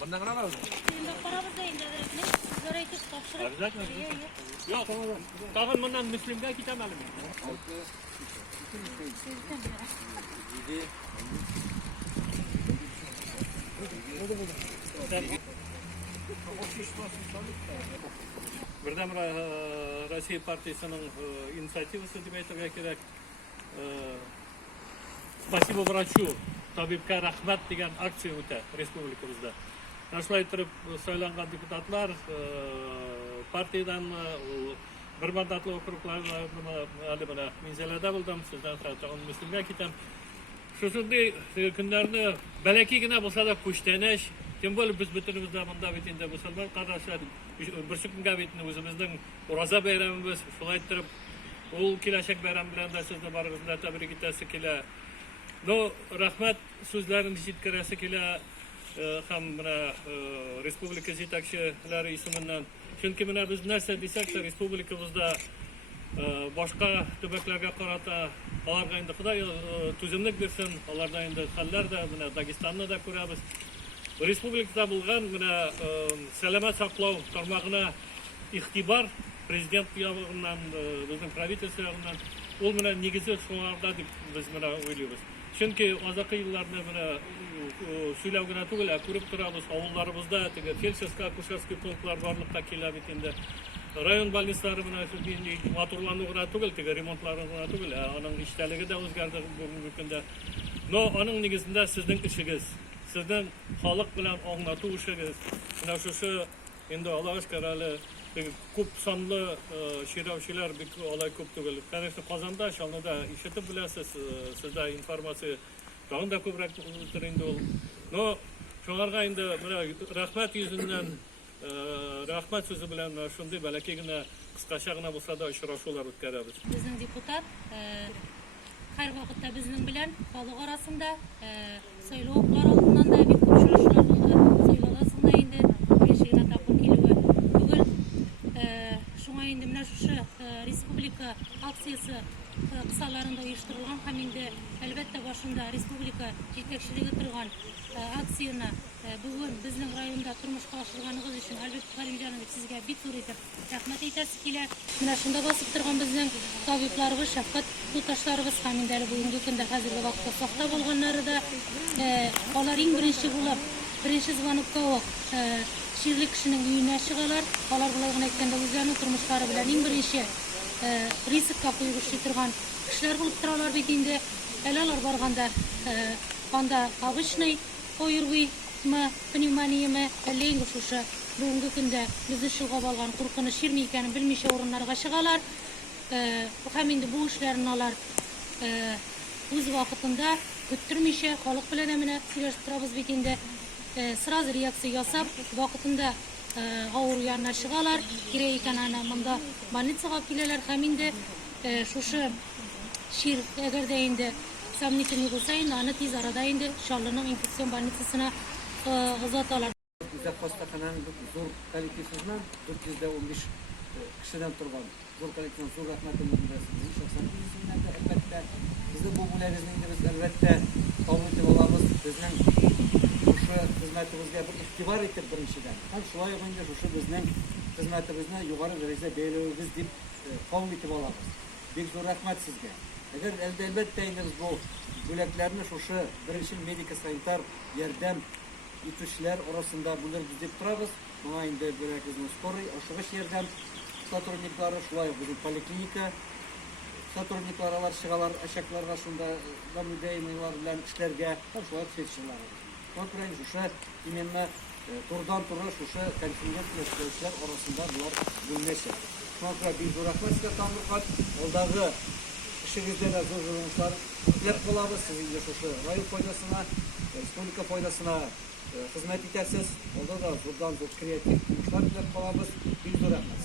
Bundan ne var? Şimdi paramız da indi. Sizlere aytıp topşırıp. Yok. Tağın bundan Müslüm'de gitmeyelim. Birden Россия партиясының инициативасы деп айтырга керек. Спасибо врачу, табибка рахмат деген акция өтә республикабызда. Ашылай тұрып сайланған депутатлар партиядан bir mandatlı okruqlarla әлі мына Минзәләдә булдым, сездән тагын Müslümгә китәм. Шушындый көннәрне бәләки генә булса да күчтәнәш, тем более без бөтенебез дә монда бит инде мусульман кардашлар берсе көнгә бит үзебезнең Ураза бәйрәмебез, шулай итеп ул киләчәк бәйрәм белән дә сезне барыгыз белән тәбрик итәсе килә. Но рәхмәт сүзләрен җиткерәсе килә һәм менә республика җитәкчеләре исеменнән. Чөнки менә без нәрсә дисәк тә республикабызда башка төбәкләргә карата аларга инде Ходай түземлек бирсен, аларда инде хәлләр дә менә Дагестанны да күрәбез. Республикада булган менә сәламәт саклау тармагына игътибар президент ягыннан, безнең правительство ягыннан ул менә нигезе шуларда дип без менә уйлыйбыз. Чөнки азакы елларны менә сөйләү генә түгел, күреп торабыз, авылларыбызда теге фельдшерско-акушерский пунктлар барлыкка килә бит инде. Район больницалары менә матурлану гына түгел, теге ремонтлары гына түгел, аның иштәлеге дә үзгәрде бүгенге көндә. Но аның нигезендә сезнең эшегез, сезнең халык белән аңлату эшегез, менә шушы инде Аллаһ шөкерле күп санлы ширәүчеләр бик алай күп түгел. Конечно, Казанда, Шалныда ишетеп беләсез, сездә информация тагын да күбрәк булыр инде ул. Но шуңарга инде менә рәхмәт йөзеннән рәхмәт сүзе белән шундый бәләкәй генә кыскача гына булса да очрашулар үткәрәбез. Безнең депутат һәр вакытта безнең белән халык арасында сайлаулар алдыннан да бик күп очрашулар булды. Сайлаулардан да инде яшәгән тапкыр килүе түгел. Шуңа инде менә шушы республика акциясы кысаларында оештырылган һәм инде әлбәттә башында республика җитәкчелеге торган акцияны бүген безнең районда тормышка ашырганыгыз өчен әлбәттә Галимҗанович сезгә бик зур итеп рәхмәт әйтәсе килә. Менә шунда басып торган безнең табибларыбыз, шәфкать туташларыбыз һәм инде бүгенге көндә хәзерге вакытта сакта булганнары да алар иң беренче булып, беренче звонокка ук ширле кешенең өенә чыгалар. Алар болай гына әйткәндә үзләренең тормышлары белән иң беренче ризыкка куйгучы торган кешеләр булып торалар бит инде. Әле алар барганда анда обычный ОРВИ-мы, пневмониямы, әллә инде шушы бүгенге көндә безне чолгап алган куркыныч ширми икәнен белмичә урыннарга чыгалар. Һәм инде бу эшләрне алар үз вакытында көттермичә халык белән менә сөйләшеп торабыз бит инде. Сразу реакция ясап, вакытында авыру янына чыгалар. Кирәк икән аны монда больницага киләләр һәм инде шушы шир әгәр дә инде сомнительный булса инде аны тиз арада инде Шаллының инфекцион больницасына озаталар. Bizdə xəstəxananın zor kollektivizmdən 415 kişidən turğan zor kollektivin zor rəhmətini bildirsiniz. Şəxsən bizimdən də əlbəttə bizdə bu bulərimizdə biz əlbəttə qəbul etib alırıq. Bizning şuşu xizmətimizə bir ixtibar etib birinchidən. Həm şulay indi şuşu bizning xizmətimizni yuqori dərəcədə bəyərimiz deb qəbul etib alırıq. Bek zor rəhmət sizə. Əgər əlbəttə indi biz bu böləklərni şuşu birinchi mediko-sanitar yordam etişlər arasında buluruz deb turabız. Buna indi böləkimizin skoriy aşırış yordam сотрудниклары, шулай bizim poliklinika сотрудниклары алар чыгалар, ашакларга шунда намүдәймилар белән эшләргә, шулай фельдшерлар. Конкретно шушы именно турдан-туры шушы контингент эшләүчеләр арасында булар бүлмәсе. Шуңа бик зур рәхмәт сезгә Тамбурга. Алдагы эшегездә дә зур җыелышлар үткәреп калабыз. Сез инде шушы район файдасына, республика файдасына хезмәт итәсез. Алда да зурдан-зур креатив эшләр үткәреп калабыз. Бик зур рәхмәт.